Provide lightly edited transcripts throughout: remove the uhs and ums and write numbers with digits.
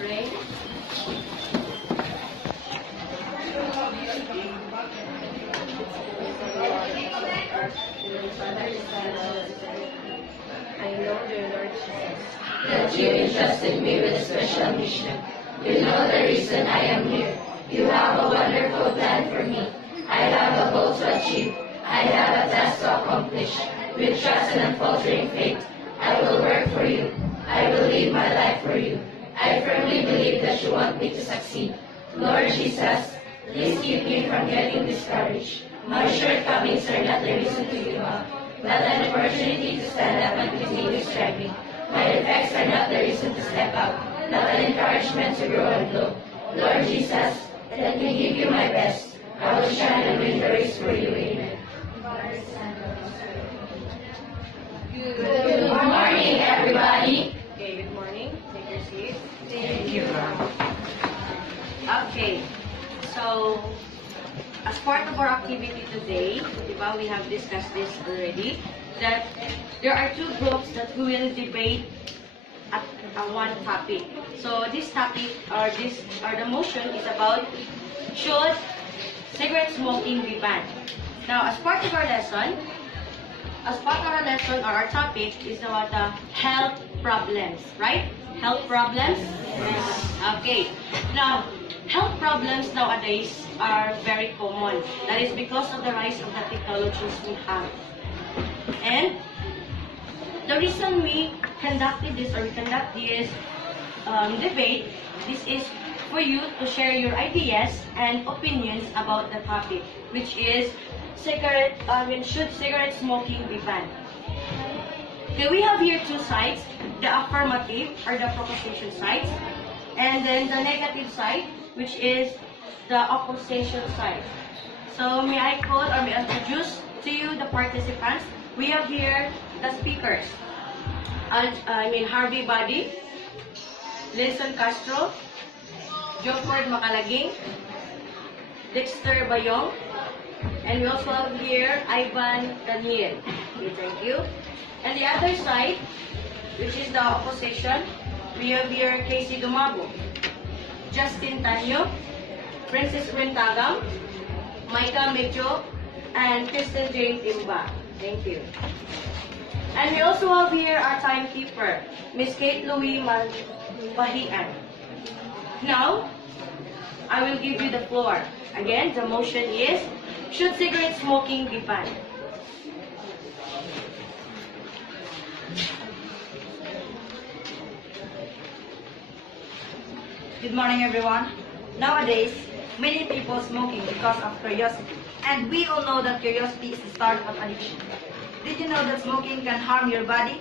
pray. I know, dear Lord Jesus, that you entrusted me with a special mission. You know the reason I am here. You have a wonderful plan for me. I have a goal to achieve. I have a task to accomplish. With trust and unfaltering faith, I will work for you. I will live my life for you. I firmly believe that you want me to succeed. Lord Jesus, please keep me from getting discouraged. My shortcomings are not the reason to give up, but an opportunity to stand up and continue striving. My defects are not the reason to step up, but an encouragement to grow and grow. Lord Jesus, let me give you my best. I will shine and win the race for you. Amen. Good morning, everybody. okay, good morning. Take your seat. Thank you, ma'am. Okay, so as part of our activity today, diba, we have discussed this already, that there are two groups that we will debate at one topic. So this topic, or the motion is about, should cigarette smoking be banned? Now, as part of our lesson, or our topic is about the health problems, right? Health problems? Yes. Okay. Now, health problems nowadays are very common. That is because of the rise of the technologies we have. And the reason we conduct this debate, this is for you to share your ideas and opinions about the topic, which is should cigarette smoking be banned? Okay, we have here two sides, the affirmative or the proposition side, and then the negative side, which is the opposition side. So may I introduce to you the participants? We have here the speakers. Harvey Buddy, Linson Castro, Joford Macalaging, Dexter Bayong, and we also have here Ivan Daniel. Okay, thank you. And the other side, which is the opposition, we have here Casey Dumago, Justin Tanyo, Princess Rintagam, Micah Mecho, and Kristen Jane Timba. Thank you. And we also have here our timekeeper, Miss Kate Louie Bahian. Now, I will give you the floor. Again, the motion is, should cigarette smoking be banned? Good morning, everyone. Nowadays, many people smoking because of curiosity. And we all know that curiosity is the start of addiction. Did you know that smoking can harm your body?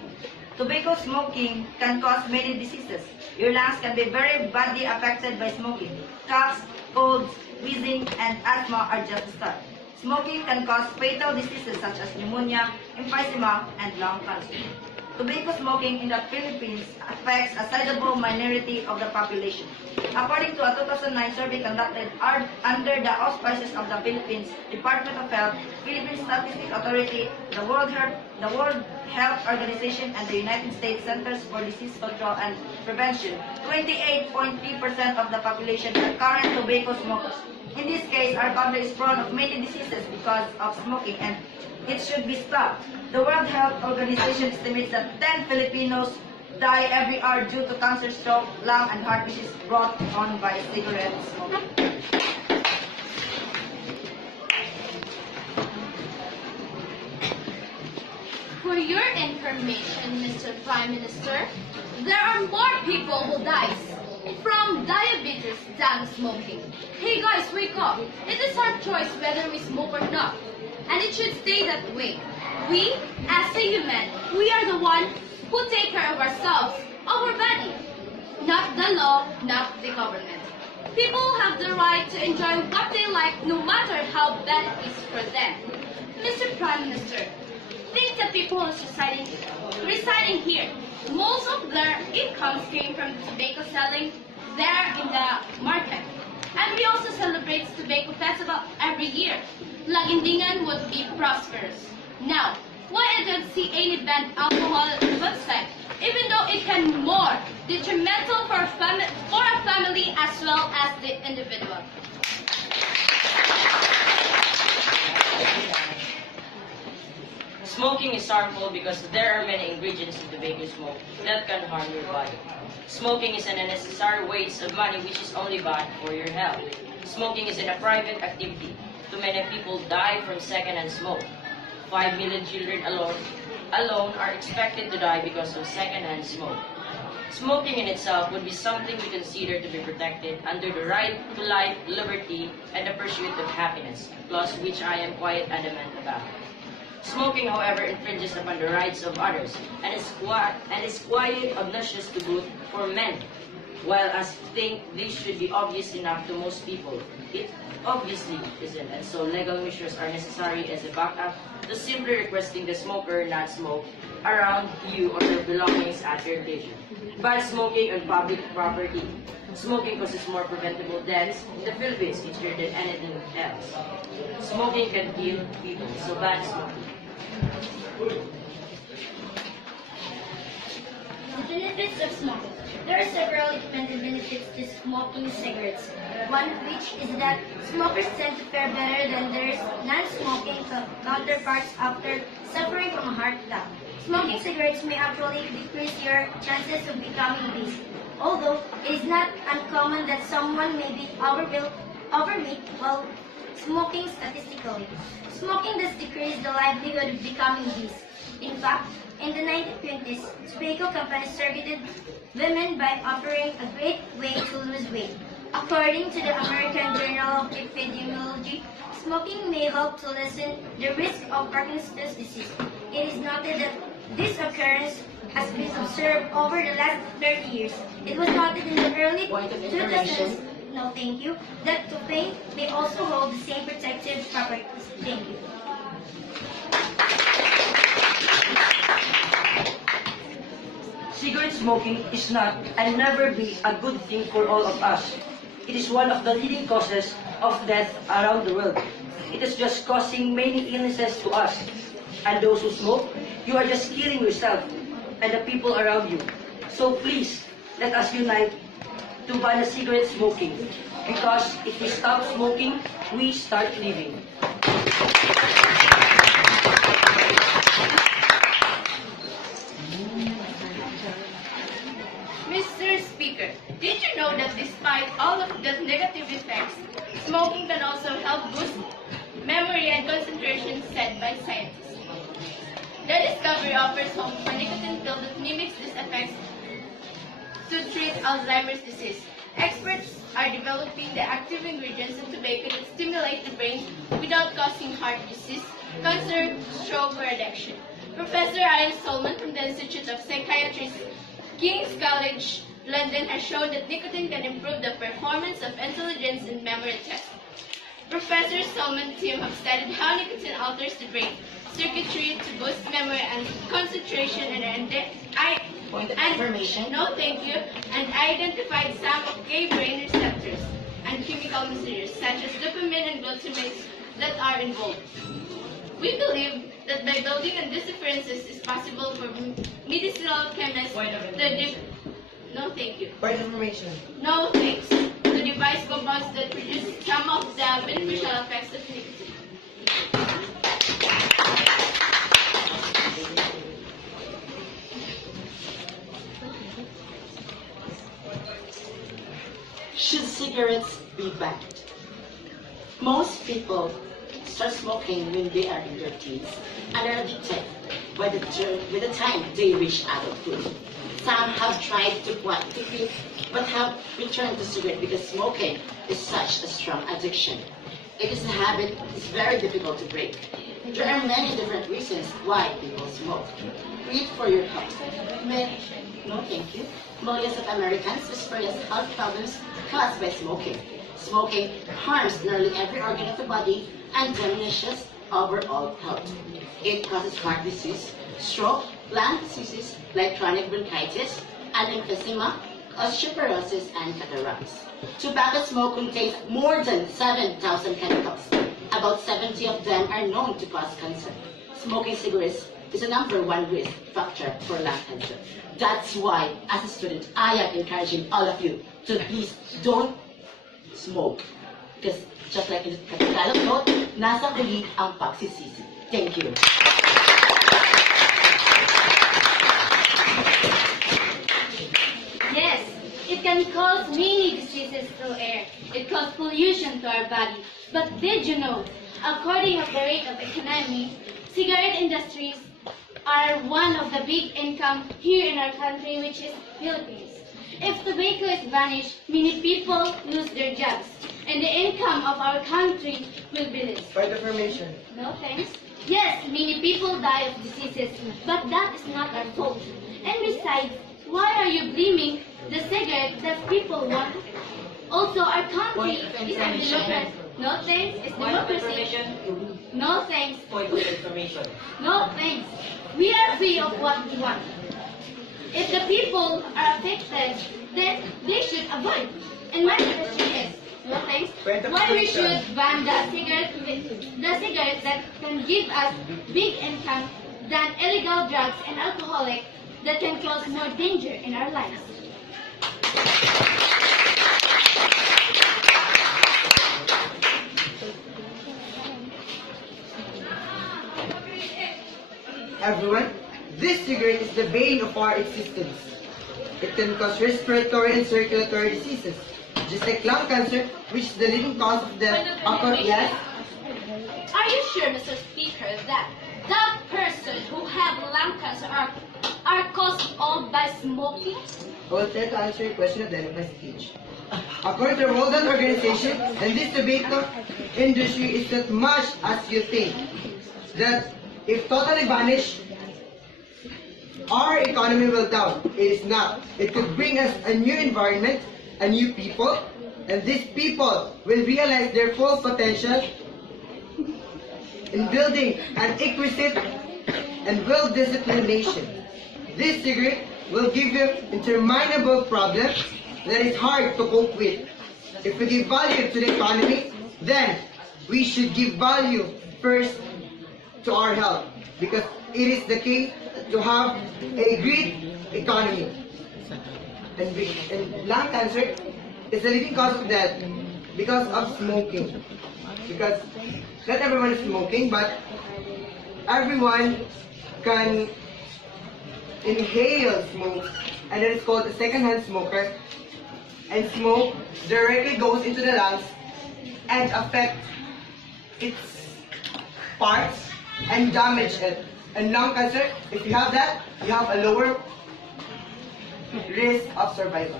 Tobacco smoking can cause many diseases. Your lungs can be very badly affected by smoking. Coughs, colds, wheezing, and asthma are just the start. Smoking can cause fatal diseases such as pneumonia, emphysema, and lung cancer. Tobacco smoking in the Philippines affects a sizable minority of the population. According to a 2009 survey conducted under the auspices of the Philippines Department of Health, Philippine Statistics Authority, the World Health Organization, and the United States Centers for Disease Control and Prevention, 28.3% of the population are current tobacco smokers. In this case, our country is prone of many diseases because of smoking, and it should be stopped. The World Health Organization estimates that 10 Filipinos die every hour due to cancer, stroke, lung, and heart disease brought on by cigarette smoking. For your information, Mr. Prime Minister, there are more people who dies from diabetes than smoking. Hey guys, wake up! It is our choice whether we smoke or not, and it should stay that way. We, as a human, we are the one who take care of ourselves, our body, not the law, not the government. People have the right to enjoy what they like, no matter how bad it is for them. Mr. Prime Minister, think the people who are residing here, most of their incomes came from tobacco selling there in the market. And we also celebrate tobacco festival every year. Lagindingan would be prosperous. Now, why I don't see any banned alcohol website? even though it can be more detrimental for a family as well as the individual. Smoking is harmful because there are many ingredients in tobacco smoke that can harm your body. Smoking is an unnecessary waste of money which is only bad for your health. Smoking is a private activity. Too many people die from secondhand smoke. 5 million children alone are expected to die because of secondhand smoke. Smoking in itself would be something we consider to be protected under the right to life, liberty, and the pursuit of happiness, clause which I am quite adamant about. Smoking, however, infringes upon the rights of others and is quite obnoxious to both for men. While I think this should be obvious enough to most people, it obviously isn't, and so legal measures are necessary as a backup to simply requesting the smoker not smoke around you or their belongings at your leisure. Ban smoking on public property. Smoking causes more preventable deaths in the Philippines each year than anything else. Smoking can kill people, so ban smoking. The benefits of smoking. There are several recommended benefits to smoking cigarettes. One of which is that smokers tend to fare better than their non-smoking counterparts after suffering from a heart attack. Smoking cigarettes may actually decrease your chances of becoming obese. Although it is not uncommon that someone may be overweight while smoking statistically. Smoking does decrease the likelihood of becoming obese. In fact, in the 1920s, tobacco companies targeted women by offering a great way to lose weight. According to the American Journal of Epidemiology, smoking may help to lessen the risk of Parkinson's disease. It is noted that this occurrence has been observed over the last 30 years. It was noted in the early Point of 2000s. information. No, thank you. That tobacco may also hold the same protective properties. Thank you. Cigarette smoking is not and never be a good thing for all of us. It is one of the leading causes of death around the world. It is just causing many illnesses to us. And those who smoke, you are just killing yourself and the people around you. So please, let us unite to ban cigarette smoking. Because if we stop smoking, we start living. Mr. Speaker, did you know that despite all of the negative effects, smoking can also help boost memory and concentration said by scientists? The discovery offers hope for nicotine pill that mimics these effects to treat Alzheimer's disease. Experts are developing the active ingredients in tobacco that stimulate the brain without causing heart disease, cancer, stroke, or addiction. Professor Ian Solomon from the Institute of Psychiatry, King's College, London, has shown that nicotine can improve the performance of intelligence and memory tests. Professor Solomon team have studied how nicotine alters the brain circuitry to boost memory and concentration Point of information. no, thank you, and identified some of key brain receptors and chemical messengers such as dopamine and glutamate that are involved. We believe that by building on these differences is possible for medicinal chemists no, thank you. Point of information. No thanks. To devise compounds that produce some of the beneficial effects of nicotine. Should cigarettes be banned? Most people start smoking when they are in their teens and are addicted by the time they reach adulthood. Some have tried to quit but have returned to cigarette because smoking is such a strong addiction. It is a habit it's very difficult to break. There are many different reasons why people smoke. Read for your health. No, thank you. Millions of Americans experience health problems caused by smoking. Smoking harms nearly every organ of the body and diminishes overall health. It causes heart disease, stroke, lung diseases like chronic bronchitis, and emphysema, osteoporosis, and cataracts. Tobacco smoke contains more than 7,000 chemicals. About 70 of them are known to cause cancer. Smoking cigarettes is the #1 risk factor for lung cancer. That's why, as a student, I am encouraging all of you to please don't smoke. Because just like in the Tagalog note, nasa huli ang pagsisisi. Thank you. Yes, it can cause many diseases through air. It causes pollution to our body. But did you know, according to the rate of economy, cigarette industries are one of the big income here in our country, which is Philippines. If tobacco is vanished, many people lose their jobs, and the income of our country will be less. Point of information. No thanks. Yes, many people die of diseases, but that is not our fault. And besides, why are you blaming the cigarette that people want? Also, our country is a democracy. No thanks, it's democracy. No thanks. Point of information. No thanks. We are free of what we want. If the people are affected, then they should avoid. And my question is, no thanks, why we should ban the cigarette that can give us big income than illegal drugs and alcoholic that can cause more danger in our lives. Everyone, this cigarette is the bane of our existence. It can cause respiratory and circulatory diseases, just like lung cancer, which is the leading cause of death. Yes? Are you sure, Mr. Speaker, that person who have lung cancer are caused all by smoking? I will try to answer your question at the end of my speech. According to the World Health Organization, and this tobacco industry is not much as you think. That if totally vanished, our economy will down. It is not. It could bring us a new environment, a new people, and these people will realize their full potential in building an exquisite and well-disciplined nation. This cigarette will give you interminable problems that is hard to cope with. If we give value to the economy, then we should give value first to our health, because it is the key to have a great economy. And lung cancer is the leading cause of death because of smoking. Because not everyone is smoking, but everyone can inhale smoke, and it is called a second-hand smoker. And smoke directly goes into the lungs and affect its parts and damage it. And lung cancer, if you have that, you have a lower risk of survival.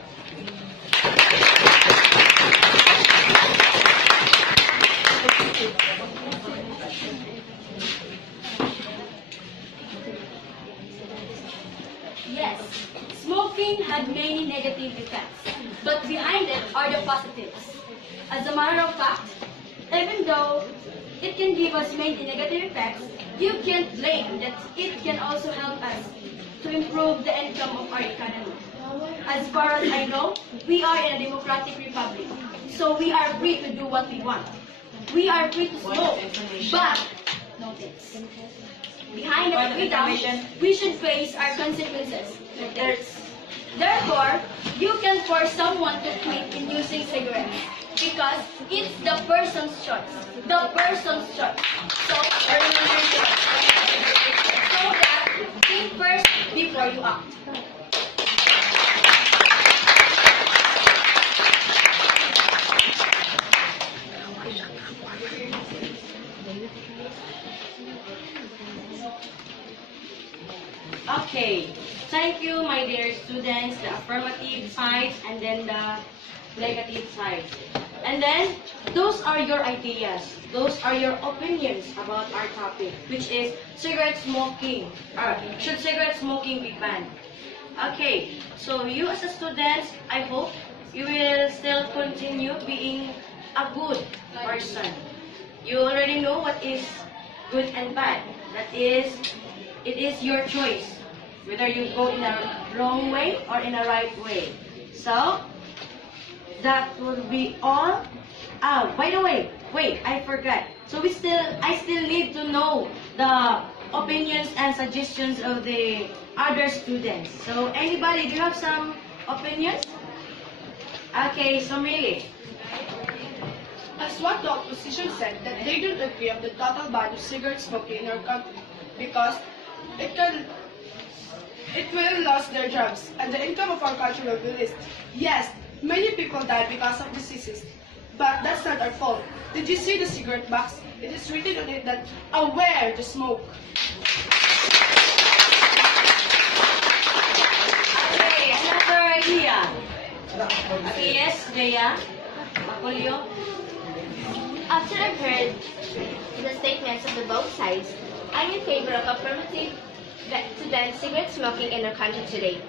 Yes, smoking had many negative effects, but behind it are the positives. As a matter of fact, even though it can give us many negative effects, you can't blame that it can also help us to improve the income of our economy. As far as I know, we are in a democratic republic, so we are free to do what we want. We are free to smoke, but no thanks. Behind the freedom, we should face our consequences. Therefore, you can force someone to quit in using cigarettes because it's the person's choice. The person's choice. So that think first before you act. Okay, thank you, my dear students, the affirmative side and then the negative side. And then, those are your ideas. Those are your opinions about our topic, which is cigarette smoking. Should cigarette smoking be banned? Okay, so you as a student, I hope you will still continue being a good person. You already know what is good and bad. That is, it is your choice whether you go in a wrong way or in a right way. So, that will be all. By the way, wait, I forgot. So I still need to know the opinions and suggestions of the other students. So anybody, do you have some opinions? Okay, so Millie. As what the opposition said, that they don't agree of the total ban of cigarette smoking in our country because it will lose their jobs and the income of our country will be lost. Yes, many people die because of diseases, but that's not our fault. Did you see the cigarette box? It is written on it that aware to smoke. Okay, another idea. Okay, yes, Jaya. Makulio. After I've heard the statements of the both sides, I'm in favor of affirmative to ban cigarette smoking in our country today.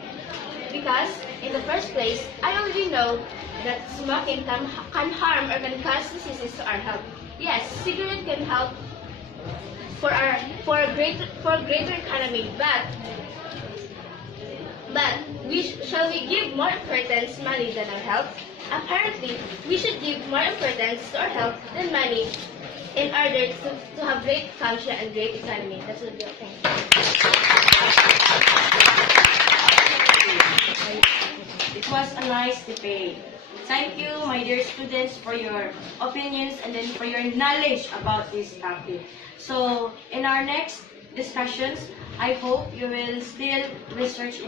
Because, in the first place, I already know that smoking can harm or can cause diseases to our health. Yes, cigarette can help for a greater economy, but shall we give more importance to money than our health? Apparently, we should give more importance to our health than money in order to have great country and great economy. That's what we're saying. It was a nice debate. Thank you, my dear students, for your opinions and then for your knowledge about this topic. So, in our next discussions, I hope you will still research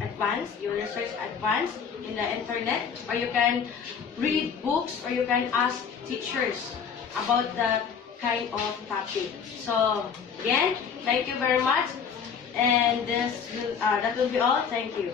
advance in the internet, or you can read books, or you can ask teachers about that kind of topic. So, again, thank you very much, and that will be all. Thank you.